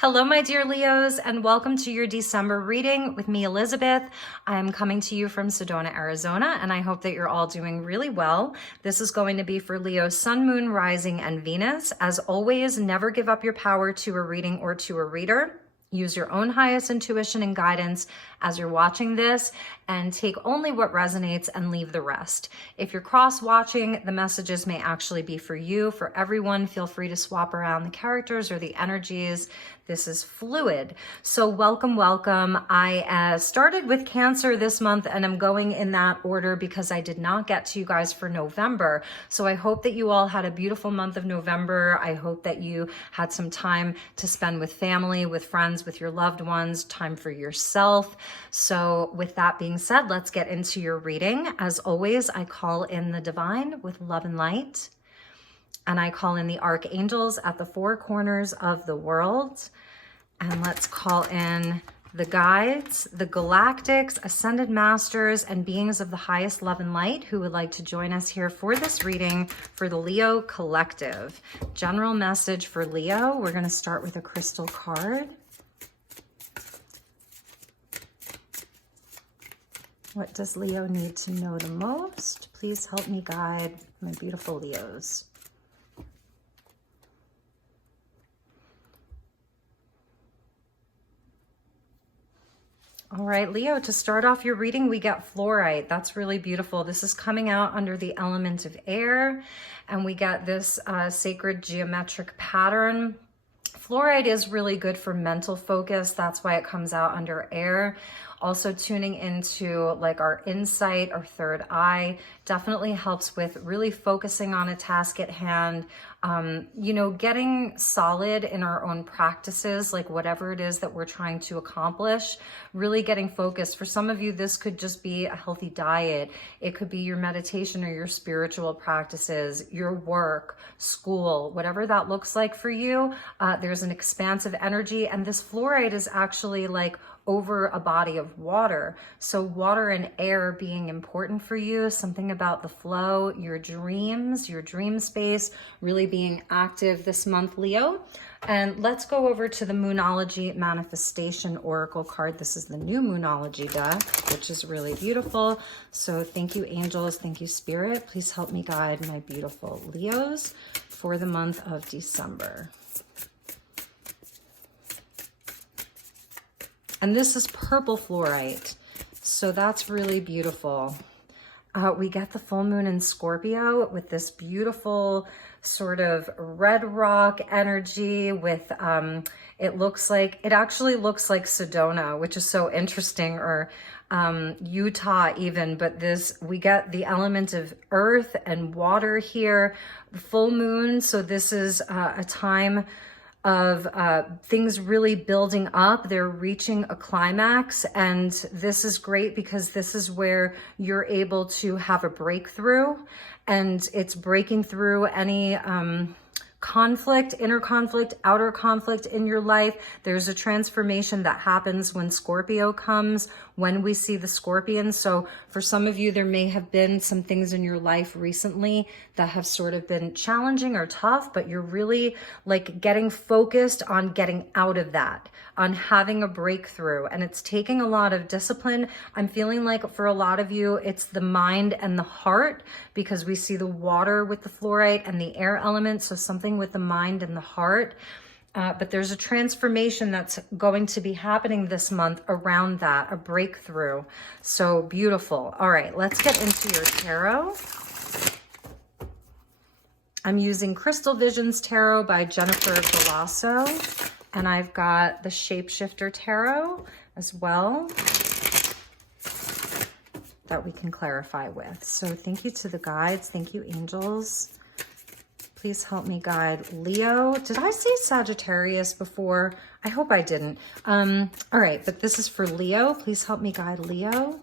Hello, my dear Leos, and welcome to your December reading with me, Elizabeth. I'm coming to you from Sedona, Arizona, and I hope that you're all doing really well. This is going to be for Leo, Sun, Moon, Rising, and Venus. As always, never give up your power to a reading or to a reader. Use your own highest intuition and guidance as you're watching this, and take only what resonates and leave the rest. If you're cross-watching, the messages may actually be for you. For everyone, feel free to swap around the characters or the energies. This is fluid. So welcome, welcome. I started with Cancer this month, and I'm going in that order because I did not get to you guys for November. So I hope that you all had a beautiful month of November. I hope that you had some time to spend with family, with friends, with your loved ones, time for yourself. So with that being said, let's get into your reading. As always, I call in the divine with love and light, and I call in the archangels at the four corners of the world. And let's call in the guides, the galactics, ascended masters, and beings of the highest love and light who would like to join us here for this reading for the Leo collective. General message for Leo. We're going to start with a crystal card. What does Leo need to know the most? Please help me guide my beautiful Leos. All right, Leo, to start off your reading, we get fluorite. That's really beautiful. This is coming out under the element of air, and we get this sacred geometric pattern. Fluorite is really good for mental focus. That's why it comes out under air. Also tuning into like our insight, our third eye, definitely helps with really focusing on a task at hand. Getting solid in our own practices, like whatever it is that we're trying to accomplish, really getting focused. For some of you, this could just be a healthy diet. It could be your meditation or your spiritual practices, your work, school, whatever that looks like for you. There's an expansive energy, and this fluorite is actually like over a body of water. So water and air being important for you, something about the flow, your dreams, your dream space really being active this month, Leo. And let's go over to the Moonology Manifestation Oracle card. This is the new Moonology deck, which is really beautiful. So thank you, angels. Thank you, Spirit. Please help me guide my beautiful Leos for the month of December. And this is purple fluorite, so that's really beautiful. We get the full moon in Scorpio with this beautiful sort of red rock energy with, it actually looks like Sedona, which is so interesting, or Utah even, but we get the element of earth and water here, the full moon. So this is a time of things really building up. They're reaching a climax, and this is great because this is where you're able to have a breakthrough, and it's breaking through any conflict, inner conflict, outer conflict in your life. There's a transformation that happens when Scorpio comes, when we see the scorpion. So for some of you, there may have been some things in your life recently that have sort of been challenging or tough, but you're really like getting focused on getting out of that, on having a breakthrough. And it's taking a lot of discipline. I'm feeling like for a lot of you, it's the mind and the heart, because we see the water with the fluorite and the air element. So something with the mind and the heart. But there's a transformation that's going to be happening this month around that, a breakthrough. So beautiful. All right, let's get into your tarot. I'm using Crystal Visions Tarot by Jennifer Galasso, and I've got the Shapeshifter Tarot as well that we can clarify with. So thank you to the guides. Thank you, angels. Please help me guide Leo. Did I say Sagittarius before? I hope I didn't. All right, but this is for Leo. Please help me guide Leo.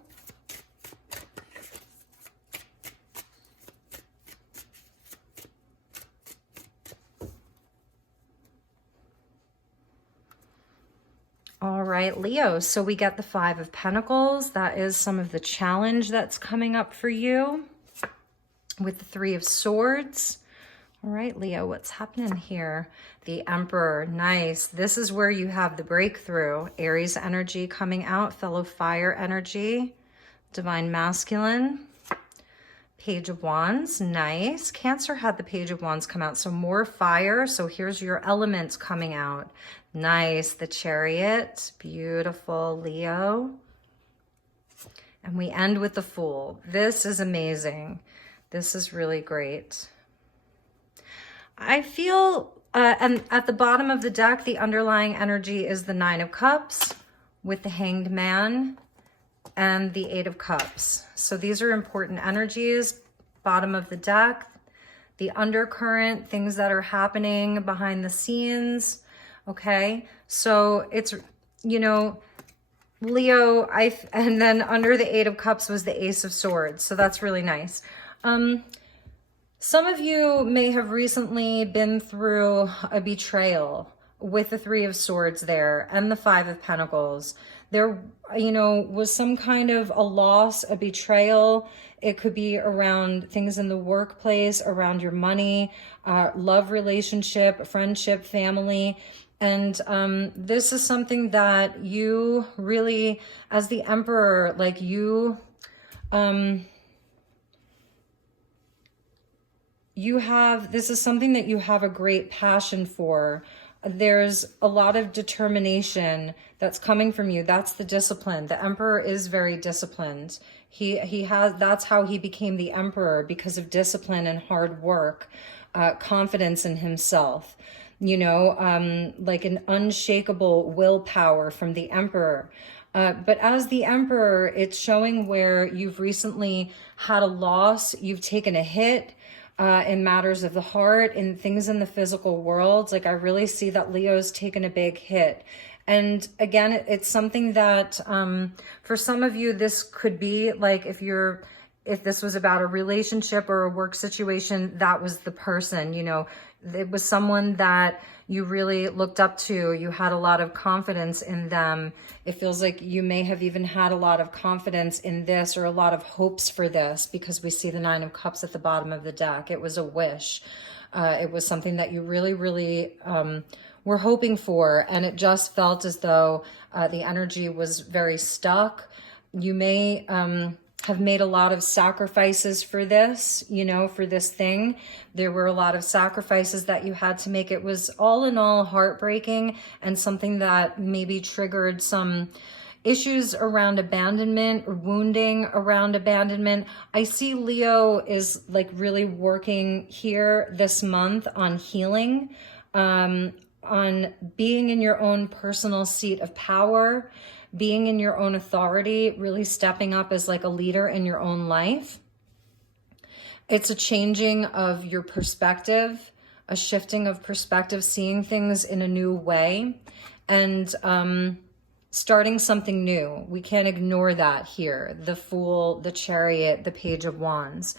All right, Leo. So we get the Five of Pentacles. That is some of the challenge that's coming up for you with the Three of Swords. All right, Leo, what's happening here? The Emperor, nice. This is where you have the breakthrough. Aries energy coming out, fellow fire energy, divine masculine. Page of Wands, nice. Cancer had the Page of Wands come out, so more fire. So here's your elements coming out. Nice, the Chariot, beautiful, Leo. And we end with the Fool. This is amazing. This is really great. I feel, and at the bottom of the deck, the underlying energy is the Nine of Cups with the Hanged Man and the Eight of Cups. So these are important energies. Bottom of the deck, the undercurrent, things that are happening behind the scenes. Okay, so it's, you know, Leo, and then under the Eight of Cups was the Ace of Swords. So that's really nice. Some of you may have recently been through a betrayal with the Three of Swords there and the Five of Pentacles. There, you know, was some kind of a loss, a betrayal. It could be around things in the workplace, around your money, love relationship, friendship, family. And this is something that you really, as the Emperor, like you have, this is something that you have a great passion for. There's a lot of determination that's coming from you. That's the discipline. The Emperor is very disciplined. He has, that's how he became the Emperor, because of discipline and hard work, confidence in himself, you know, like an unshakable willpower from the Emperor. But as the Emperor, it's showing where you've recently had a loss, you've taken a hit, in matters of the heart, in things in the physical world. Like I really see that Leo's taken a big hit. And again, it's something that for some of you, this could be like if this was about a relationship or a work situation, that was the person, you know, it was someone that you really looked up to. You had a lot of confidence in them. It feels like you may have even had a lot of confidence in this, or a lot of hopes for this, because we see the Nine of Cups at the bottom of the deck. It was a wish. It was something that you really, really were hoping for. And it just felt as though the energy was very stuck. You may have made a lot of sacrifices for this, you know, for this thing. There were a lot of sacrifices that you had to make. It was all in all heartbreaking, and something that maybe triggered some issues around abandonment or wounding around abandonment. I see Leo is like really working here this month on healing, on being in your own personal seat of power, being in your own authority, really stepping up as like a leader in your own life. It's a changing of your perspective, a shifting of perspective, seeing things in a new way, and starting something new. We can't ignore that here. The Fool, the Chariot, the Page of Wands.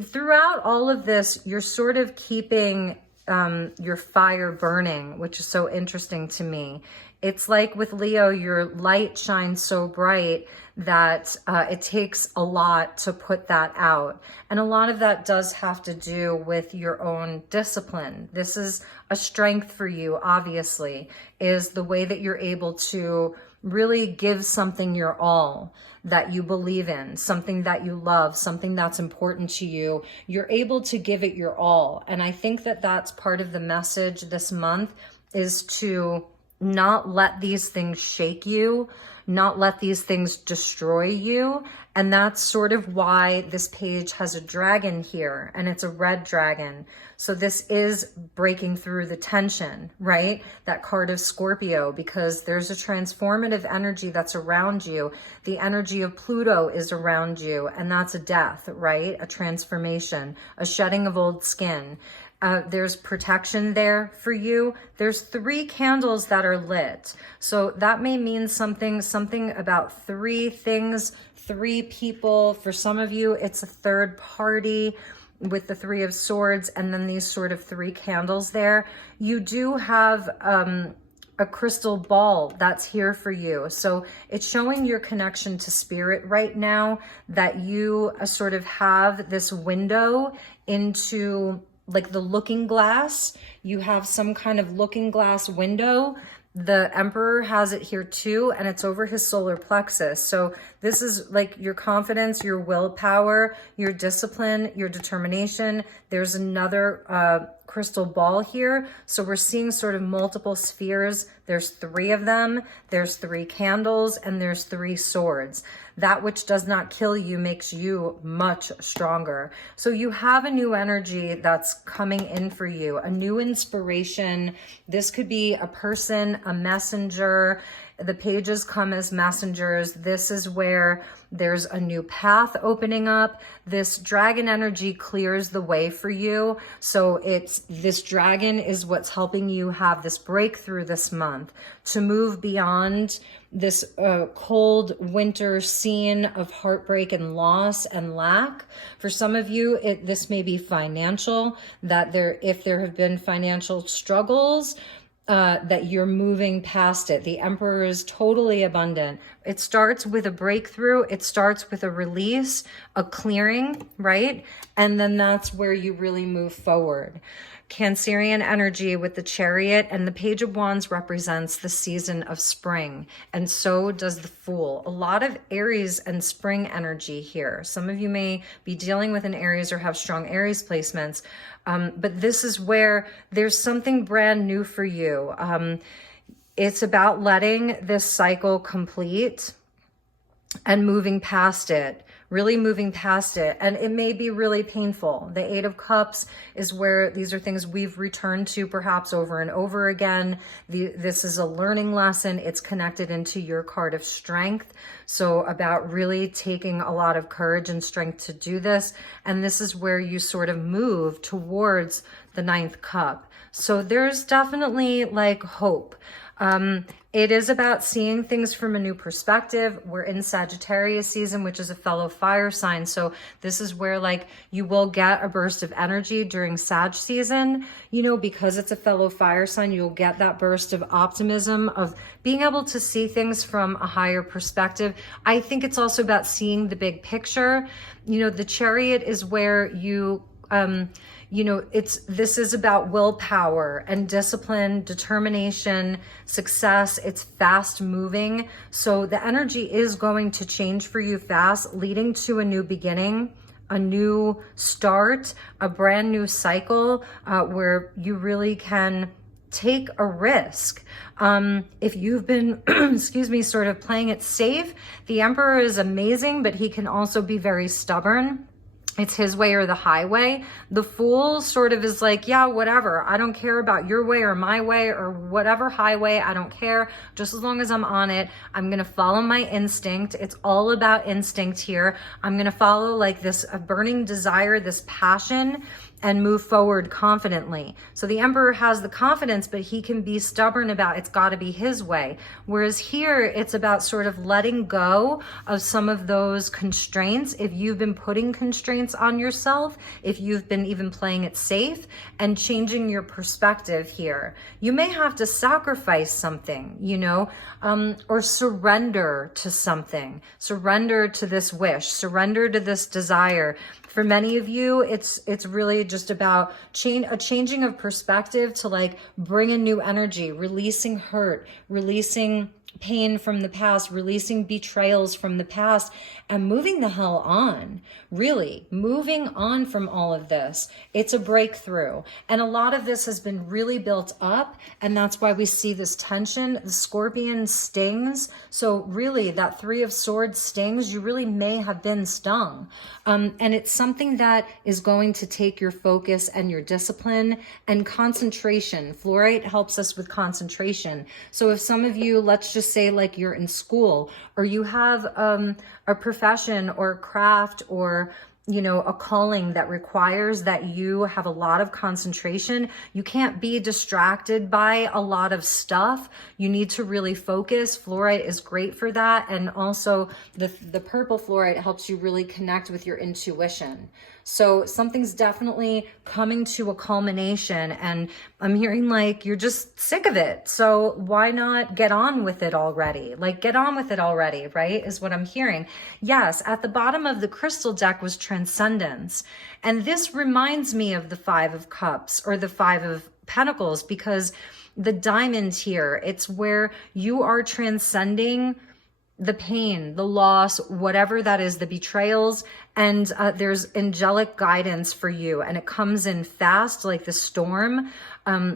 Throughout all of this, you're sort of keeping your fire burning, which is so interesting to me. It's like with Leo, your light shines so bright that it takes a lot to put that out. And a lot of that does have to do with your own discipline. This is a strength for you, obviously, is the way that you're able to really give something your all, that you believe in, something that you love, something that's important to you. You're able to give it your all. And I think that that's part of the message this month, is to not let these things shake you, not let these things destroy you. And that's sort of why this page has a dragon here, and it's a red dragon. So this is breaking through the tension, right? That card of Scorpio, because there's a transformative energy that's around you. The energy of Pluto is around you, and that's a death, right? A transformation, a shedding of old skin. There's protection there for you. There's 3 candles that are lit. So that may mean something about 3 things, 3 people. For some of you, it's a third party with the Three of Swords, and then these sort of 3 candles there. You do have a crystal ball that's here for you. So it's showing your connection to spirit right now, that you sort of have this window into like the looking glass. You have some kind of looking glass window. The Emperor has it here too, and it's over his solar plexus. So this is like your confidence, your willpower, your discipline, your determination. There's another crystal ball here. So we're seeing sort of multiple spheres. There's 3 of them. There's 3 candles, and there's 3 swords. That which does not kill you makes you much stronger. So you have a new energy that's coming in for you, a new inspiration. This could be a person, a messenger. The pages come as messengers. This is where there's a new path opening up. This dragon energy clears the way for you. So this dragon is what's helping you have this breakthrough this month to move beyond this cold winter scene of heartbreak and loss and lack. For some of you, this may be financial, that if there have been financial struggles, that you're moving past it. The Emperor is totally abundant. It starts with a breakthrough. It starts with a release, a clearing, right? And then that's where you really move forward. Cancerian energy with the Chariot, and the Page of Wands represents the season of spring, and so does the Fool. A lot of Aries and spring energy here. Some of you may be dealing with an Aries or have strong Aries placements, but this is where there's something brand new for you. It's about letting this cycle complete and moving past it. Really moving past it. And it may be really painful. The 8 of Cups is where these are things we've returned to perhaps over and over again. This is a learning lesson. It's connected into your card of strength. So about really taking a lot of courage and strength to do this. And this is where you sort of move towards the 9th cup. So there's definitely like hope. It is about seeing things from a new perspective. We're in Sagittarius season, which is a fellow fire sign. So this is where like you will get a burst of energy during Sag season, you know, because it's a fellow fire sign, you'll get that burst of optimism, of being able to see things from a higher perspective. I think it's also about seeing the big picture. You know, the Chariot is where you, you know, this is about willpower and discipline, determination, success. It's fast moving. So the energy is going to change for you fast, leading to a new beginning, a new start, a brand new cycle where you really can take a risk. If you've been, excuse me, sort of playing it safe, the Emperor is amazing, but he can also be very stubborn. It's his way or the highway. The Fool sort of is like, yeah, whatever. I don't care about your way or my way or whatever highway. I don't care. Just as long as I'm on it, I'm going to follow my instinct. It's all about instinct here. I'm going to follow like this burning desire, this passion, and move forward confidently. So the Emperor has the confidence, but he can be stubborn about it's got to be his way. Whereas here, it's about sort of letting go of some of those constraints. If you've been putting constraints on yourself, if you've been even playing it safe, and changing your perspective here. You may have to sacrifice something, you know, or surrender to something, surrender to this wish, surrender to this desire. For many of you, it's really just about a changing of perspective to like bring in new energy, releasing hurt, releasing pain from the past, releasing betrayals from the past, and moving the hell on, really moving on from all of this. It's a breakthrough. And a lot of this has been really built up, and that's why we see this tension. The Scorpion stings. So really that 3 of Swords stings. You really may have been stung. And it's something that is going to take your focus and your discipline and concentration. Fluorite helps us with concentration. So if some of you, let's just say like you're in school, or you have a profession or a craft or, you know, a calling that requires that you have a lot of concentration. You can't be distracted by a lot of stuff. You need to really focus. Fluorite is great for that. And also the purple fluorite helps you really connect with your intuition. So something's definitely coming to a culmination, and I'm hearing like you're just sick of it. So why not get on with it already? Like, get on with it already, right? Is what I'm hearing. Yes, at the bottom of the crystal deck was transcendence. And this reminds me of the Five of Cups or the Five of Pentacles, because the diamond here, it's where you are transcending the pain, the loss, whatever that is, the betrayals, and there's angelic guidance for you, and it comes in fast like the storm.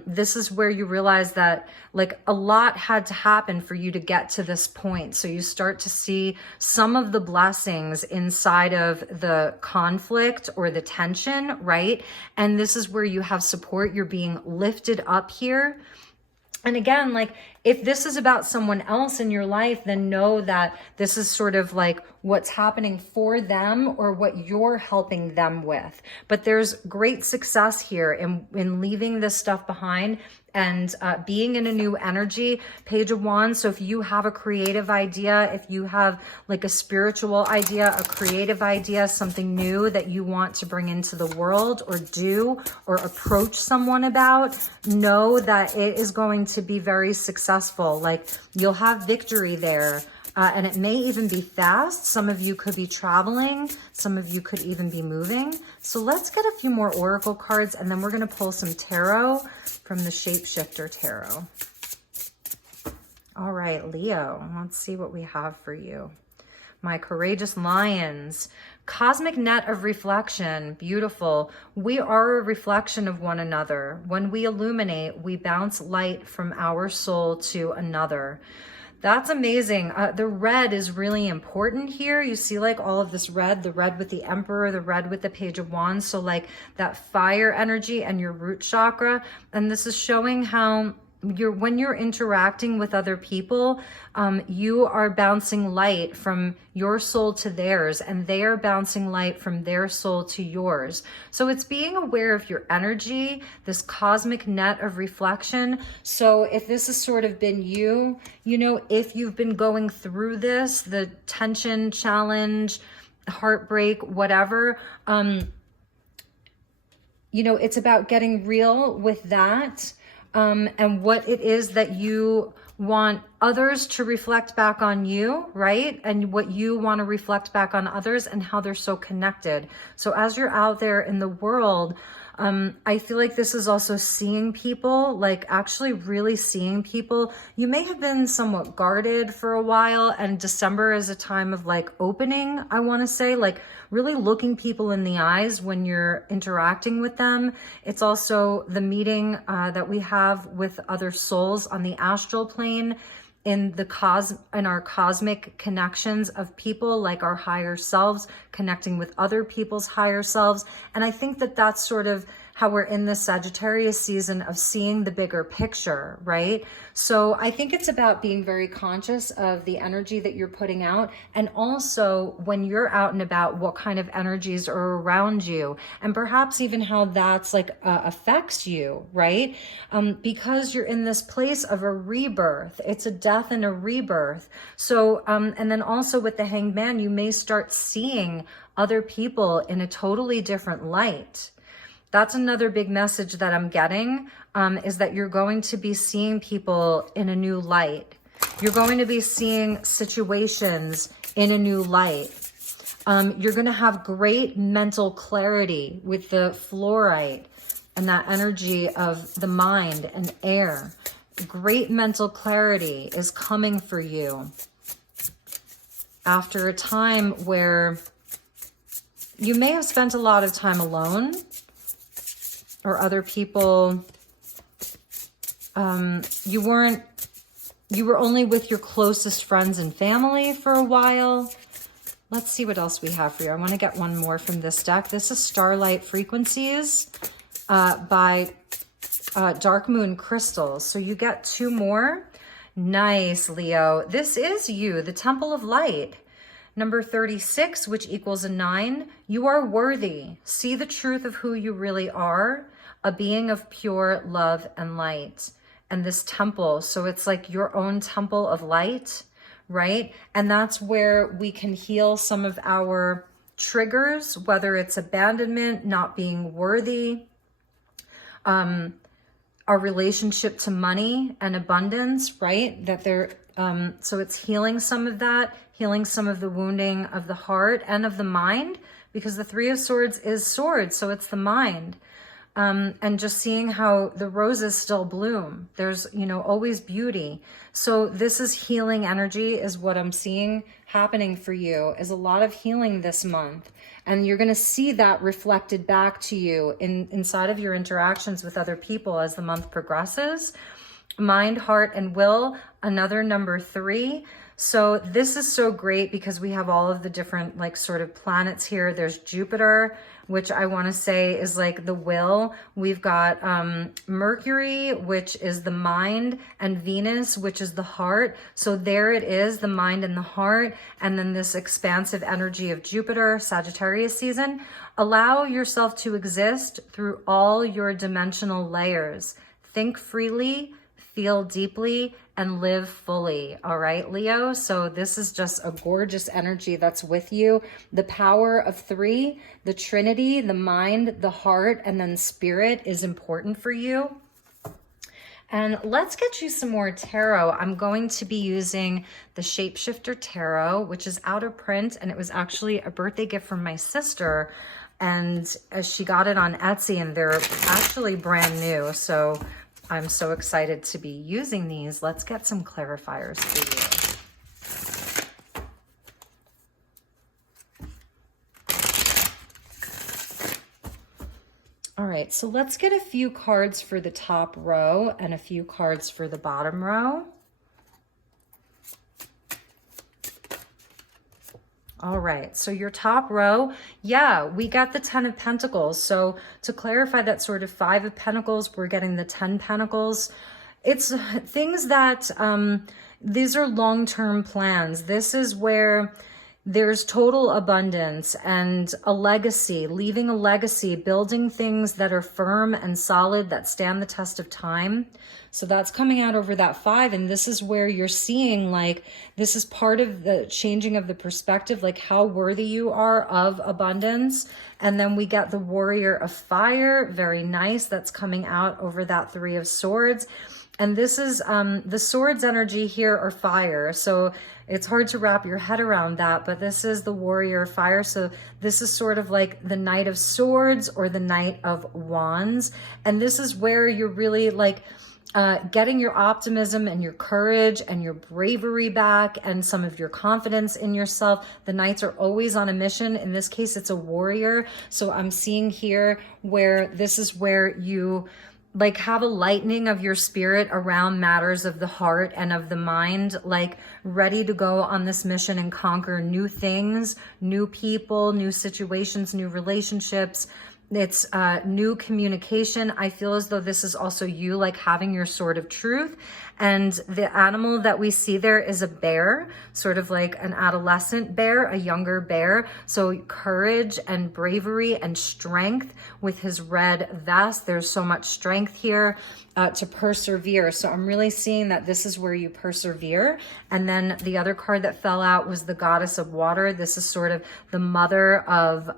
This is where you realize that like a lot had to happen for you to get to this point. So you start to see some of the blessings inside of the conflict or the tension, right? And this is where you have support. You're being lifted up here. And again, like if this is about someone else in your life, then know that this is sort of like what's happening for them or what you're helping them with. But there's great success here in leaving this stuff behind and being in a new energy. Page of Wands. So if you have a creative idea, if you have like a spiritual idea, a creative idea, something new that you want to bring into the world or do or approach someone about, know that it is going to be very successful. Like you'll have victory there. And it may even be fast. Some of you could be traveling. Some of you could even be moving. So let's get a few more oracle cards, and then we're going to pull some tarot from the Shapeshifter Tarot. All right, Leo, let's see what we have for you. My courageous lions. Cosmic net of reflection. Beautiful. We are a reflection of one another. When we illuminate, we bounce light from our soul to another. That's amazing. The red is really important here. You see like all of this red, the red with the Emperor, the red with the Page of Wands. So like that fire energy and your root chakra. And this is showing how when you're interacting with other people, you are bouncing light from your soul to theirs, and they are bouncing light from their soul to yours. So it's being aware of your energy, this cosmic net of reflection. So if this has sort of been you, you know, if you've been going through this, the tension, challenge, heartbreak, whatever, you know, it's about getting real with that. And what it is that you want others to reflect back on you, right? And what you want to reflect back on others and how they're so connected. So as you're out there in the world, I feel like this is also seeing people, like actually really seeing people. You may have been somewhat guarded for a while, and December is a time of like opening, I want to say, like really looking people in the eyes when you're interacting with them. It's also the meeting that we have with other souls on the astral plane, in our cosmic connections of people, like our higher selves connecting with other people's higher selves. And I think that that's sort of how we're in this Sagittarius season of seeing the bigger picture, right? So I think it's about being very conscious of the energy that you're putting out, and also when you're out and about, what kind of energies are around you, and perhaps even how that's like affects you, right? Because you're in this place of a rebirth. It's a death and a rebirth. So, and then also with the Hanged Man, you may start seeing other people in a totally different light. That's another big message that I'm getting, is that you're going to be seeing people in a new light. You're going to be seeing situations in a new light. You're going to have great mental clarity with the fluorite and that energy of the mind and air. Great mental clarity is coming for you after a time where you may have spent a lot of time alone, or other people, you were only with your closest friends and family for a while. Let's see what else we have for you. I want to get one more from this deck. This is Starlight Frequencies by Dark Moon Crystals. So you get two more. Nice, Leo. This is you, the Temple of Light. Number 36, which equals a 9. You are worthy. See the truth of who you really are, a being of pure love and light. And this temple, so it's like your own temple of light, right? And that's where we can heal some of our triggers, whether it's abandonment, not being worthy, our relationship to money and abundance, right? That they're, so it's healing some of that, healing some of the wounding of the heart and of the mind, because the Three of Swords is swords, so it's the mind. And just seeing how the roses still bloom. There's, you know, always beauty. So this is healing energy is what I'm seeing happening for you, is a lot of healing this month. And you're going to see that reflected back to you inside of your interactions with other people as the month progresses. Mind, heart, and will, another number 3. So this is so great because we have all of the different like sort of planets here. There's Jupiter, which I want to say is like the will. We've got Mercury, which is the mind, and Venus, which is the heart. So there it is, the mind and the heart. And then this expansive energy of Jupiter, Sagittarius season. Allow yourself to exist through all your dimensional layers. Think freely, feel deeply, and live fully. All right, Leo? So this is just a gorgeous energy that's with you. The power of 3, the Trinity, the mind, the heart, and then spirit is important for you. And let's get you some more tarot. I'm going to be using the Shapeshifter Tarot, which is out of print, and it was actually a birthday gift from my sister. And she got it on Etsy, and they're actually brand new. So I'm so excited to be using these. Let's get some clarifiers for you. All right, so let's get a few cards for the top row and a few cards for the bottom row. All right, so your top row, yeah, we got the 10 of Pentacles. So to clarify that sort of 5 of Pentacles, we're getting the 10 Pentacles. It's things that, these are long-term plans. This is where there's total abundance and a legacy, leaving a legacy, building things that are firm and solid, that stand the test of time. So that's coming out over that 5. And this is where you're seeing, like, this is part of the changing of the perspective, like how worthy you are of abundance. And then we get the Warrior of Fire. Very nice. That's coming out over that 3 of Swords. And this is the swords energy here are fire. So it's hard to wrap your head around that, but this is the Warrior of Fire. So this is sort of like the Knight of Swords or the Knight of Wands. And this is where you're really like, getting your optimism and your courage and your bravery back and some of your confidence in yourself. The Knights are always on a mission. In this case, it's a warrior. So I'm seeing here where this is where you like have a lightening of your spirit around matters of the heart and of the mind, like ready to go on this mission and conquer new things, new people, new situations, new relationships. It's new communication. I feel as though this is also you like having your sword of truth. And the animal that we see there is a bear, sort of like an adolescent bear, a younger bear. So courage and bravery and strength with his red vest. There's so much strength here to persevere. So I'm really seeing that this is where you persevere. And then the other card that fell out was the Goddess of Water. This is sort of the mother of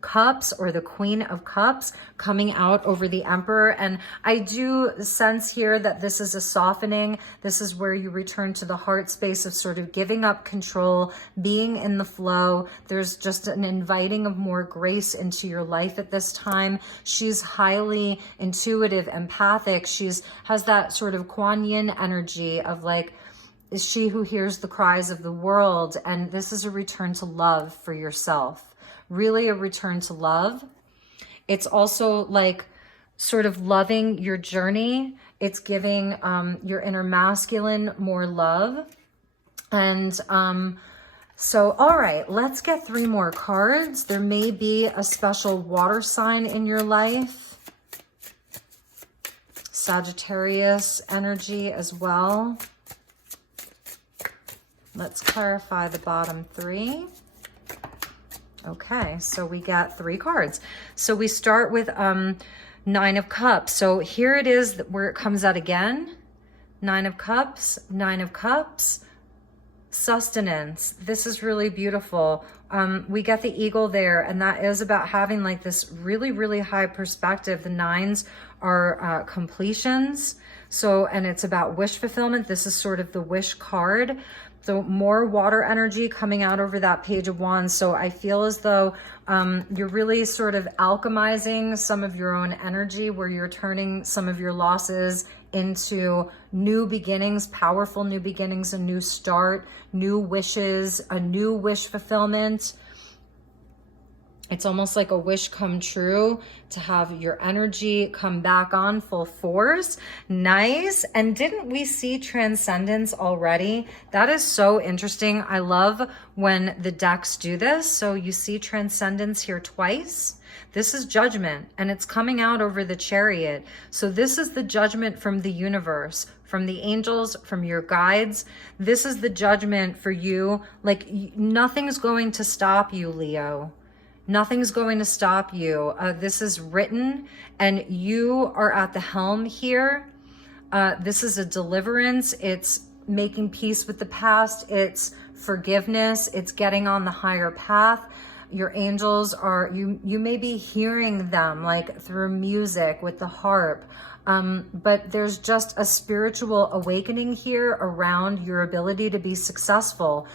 Cups or the Queen of Cups coming out over the Emperor. And I do sense here that this is a softening. This is where you return to the heart space of sort of giving up control, being in the flow. There's just an inviting of more grace into your life at this time. She's highly intuitive, empathic. Has that sort of Kuan Yin energy of like, is she who hears the cries of the world. And this is a return to love for yourself. Really a return to love. It's also like sort of loving your journey. It's giving your inner masculine more love. And so, all right, let's get 3 more cards. There may be a special water sign in your life. Sagittarius energy as well. Let's clarify the bottom 3. Okay, so we got 3 cards. So we start with 9 of Cups. So here it is where it comes out again. 9 of Cups, 9 of Cups, sustenance. This is really beautiful. We get the eagle there, and that is about having like this really, really high perspective. The nines are completions. So, and it's about wish fulfillment. This is sort of the wish card. So more water energy coming out over that Page of Wands. So I feel as though you're really sort of alchemizing some of your own energy, where you're turning some of your losses into new beginnings, powerful new beginnings, a new start, new wishes, a new wish fulfillment. It's almost like a wish come true to have your energy come back on full force. Nice. And didn't we see transcendence already? That is so interesting. I love when the decks do this. So you see transcendence here twice. This is judgment, and it's coming out over the Chariot. So this is the judgment from the universe, from the angels, from your guides. This is the judgment for you. Like nothing's going to stop you, Leo. Nothing's going to stop you. This is written, and you are at the helm here. This is a deliverance. It's making peace with the past. It's forgiveness. It's getting on the higher path. Your angels are, you may be hearing them like through music with the harp. But there's just a spiritual awakening here around your ability to be successful.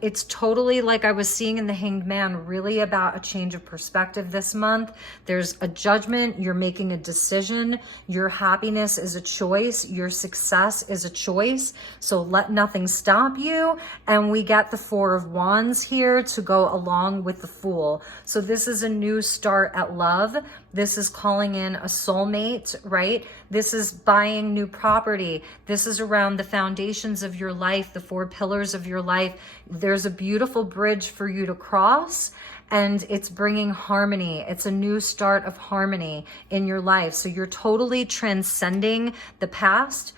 It's totally like I was seeing in the Hanged Man, really about a change of perspective this month. There's a judgment. You're making a decision. Your happiness is a choice. Your success is a choice. So let nothing stop you. And we get the Four of Wands here to go along with the Fool. So this is a new start at love. This is calling in a soulmate, right? This is buying new property. This is around the foundations of your life, the four pillars of your life. There's a beautiful bridge for you to cross, and it's bringing harmony. It's a new start of harmony in your life. So you're totally transcending the past,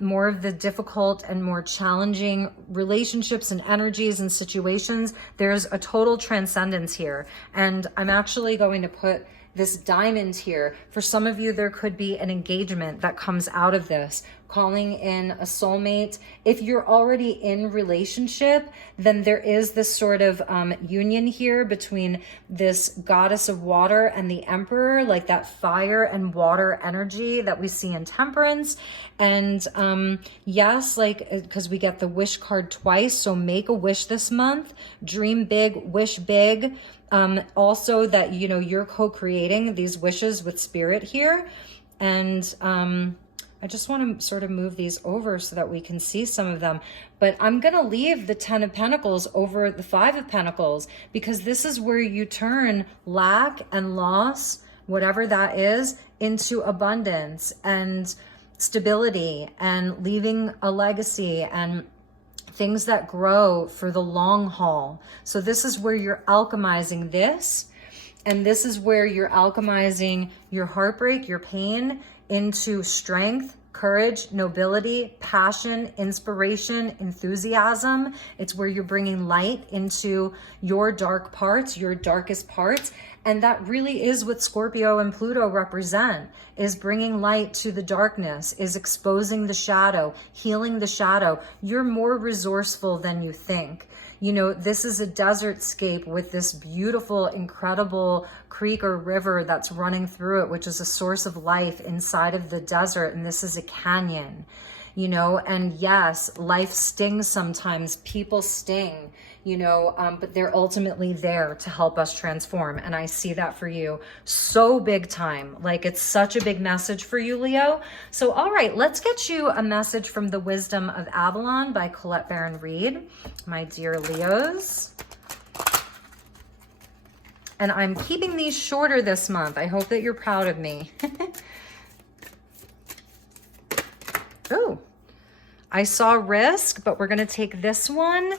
more of the difficult and more challenging relationships and energies and situations. There's a total transcendence here. And I'm actually going to put this diamond here. For some of you, there could be an engagement that comes out of this, calling in a soulmate. If you're already in relationship, then there is this sort of union here between this goddess of water and the emperor, like that fire and water energy that we see in Temperance. And yes, like, because we get the wish card twice. So make a wish this month, dream big, wish big. Also that, you know, you're co-creating these wishes with spirit here. And I just want to sort of move these over so that we can see some of them. But I'm going to leave the 10 of Pentacles over the 5 of Pentacles, because this is where you turn lack and loss, whatever that is, into abundance and stability and leaving a legacy and things that grow for the long haul. So this is where you're alchemizing this, and this is where you're alchemizing your heartbreak, your pain, into strength, courage, nobility, passion, inspiration, enthusiasm. It's where you're bringing light into your dark parts, your darkest parts. And that really is what Scorpio and Pluto represent, is bringing light to the darkness, is exposing the shadow, healing the shadow. You're more resourceful than you think. You know, this is a desert scape with this beautiful, incredible creek or river that's running through it, which is a source of life inside of the desert. And this is a canyon, you know, and yes, life stings sometimes. People sting, you know, but they're ultimately there to help us transform. And I see that for you so big time. Like, it's such a big message for you, Leo. So, all right, let's get you a message from The Wisdom of Avalon by Colette Baron Reed, my dear Leos. And I'm keeping these shorter this month. I hope that you're proud of me. Oh, I saw risk, but we're going to take this one.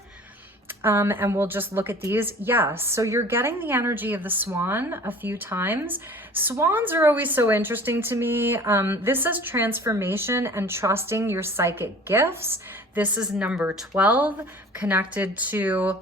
And we'll just look at these. Yes, so you're getting the energy of the swan a few times. Swans are always so interesting to me. This is transformation and trusting your psychic gifts. This is number 12, connected to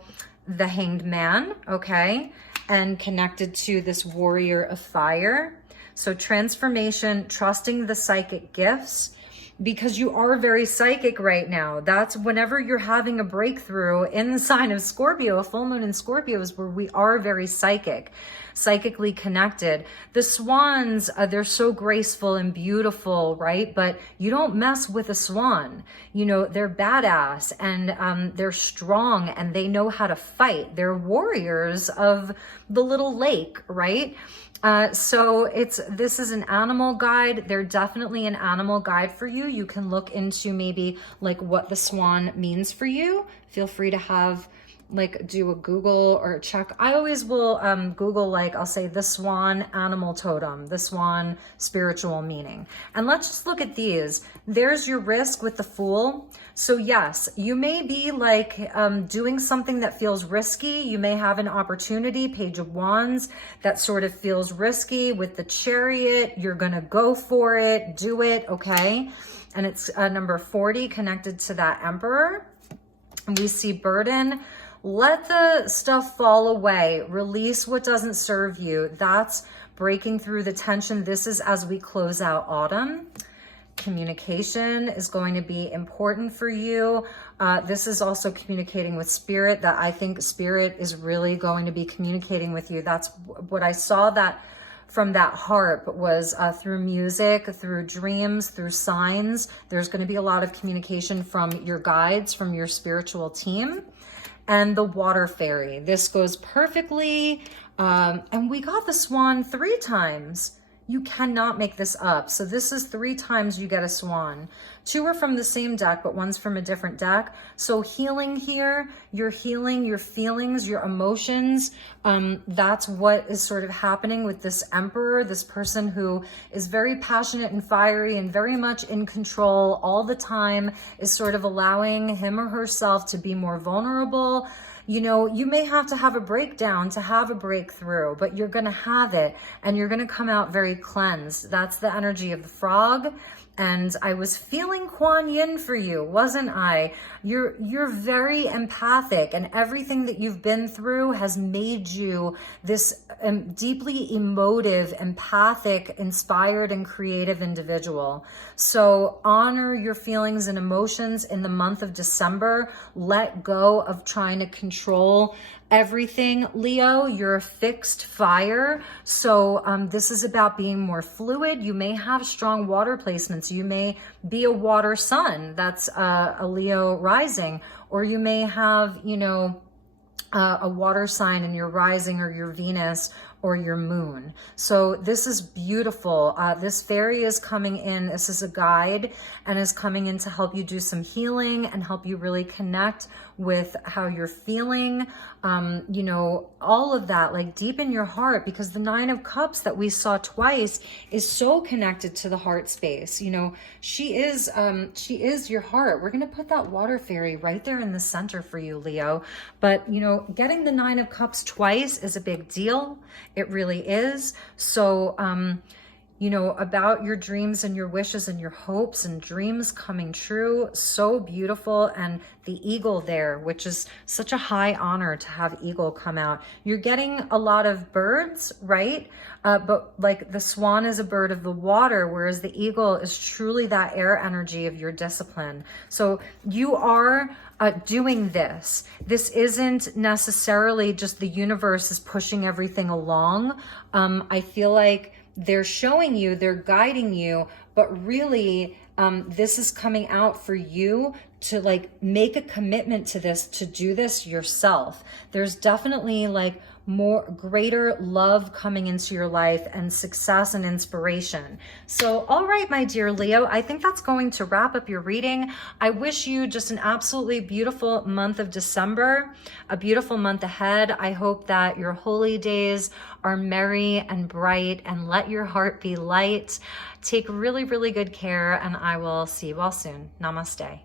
the Hanged Man, okay? And connected to this warrior of fire. So transformation, trusting the psychic gifts. because you are very psychic right now. That's whenever you're having a breakthrough in the sign of Scorpio. A full moon in Scorpio is where we are very psychic, psychically connected. The swans, they're so graceful and beautiful, right? But you don't mess with a swan. You know, they're badass, and they're strong, and they know how to fight. They're warriors of the little lake, right? So this is an animal guide. They're definitely an animal guide for you. You can look into maybe like what the swan means for you. Feel free to have like do a Google or check. I always will Google, like I'll say the swan animal totem, the swan spiritual meaning. And let's just look at these. There's your risk with the Fool. So yes, you may be like doing something that feels risky. You may have an opportunity, Page of Wands, that sort of feels risky. With the Chariot, you're gonna go for it, do it, okay? And it's number 40 connected to that Emperor. And we see burden. Let the stuff fall away. Release what doesn't serve you. That's breaking through the tension. This is as we close out autumn. Communication is going to be important for you. This is also communicating with spirit. That I think spirit is really going to be communicating with you. That's what I saw that from that harp was through music, through dreams, through signs. There's going to be a lot of communication from your guides, from your spiritual team. And the Water Fairy. This goes perfectly. And we got the Swan 3 times. You cannot make this up. So this is 3 times you get a swan. 2 are from the same deck, but one's from a different deck. So healing here, you're healing your feelings, your emotions. That's what is sort of happening with this Emperor, this person who is very passionate and fiery and very much in control all the time, is sort of allowing him or herself to be more vulnerable. You know, you may have to have a breakdown to have a breakthrough, but you're going to have it, and you're going to come out very cleansed. That's the energy of the Frog. And I was feeling Kuan Yin for you, wasn't I? You're very empathic, and everything that you've been through has made you this deeply emotive, empathic, inspired, and creative individual. So honor your feelings and emotions in the month of December. Let go of trying to control everything. Leo, you're a fixed fire. So this is about being more fluid. You may have strong water placements. You may be a water sun. That's a Leo rising. Or you may have, you know, a water sign in your rising or your Venus or your moon. So this is beautiful. This fairy is coming in. This is a guide and is coming in to help you do some healing and help you really connect with how you're feeling. You know, all of that, like deep in your heart, because the 9 of Cups that we saw twice is so connected to the heart space. You know, she is your heart. We're going to put that Water Fairy right there in the center for you, Leo. But, you know, getting the 9 of Cups twice is a big deal. It really is. So, you know, about your dreams and your wishes and your hopes and dreams coming true. So beautiful. And the eagle there, which is such a high honor to have eagle come out. You're getting a lot of birds, right? But like the swan is a bird of the water, whereas the eagle is truly that air energy of your discipline. So you are doing this. This isn't necessarily just the universe is pushing everything along. I feel like they're showing you, they're guiding you, but really this is coming out for you to like make a commitment to this, to do this yourself. There's definitely like greater love coming into your life and success and inspiration. So, all right, my dear Leo, I think that's going to wrap up your reading. I wish you just an absolutely beautiful month of December, a beautiful month ahead. I hope that your holy days are merry and bright, and let your heart be light. Take really, really good care, and I will see you all soon. Namaste.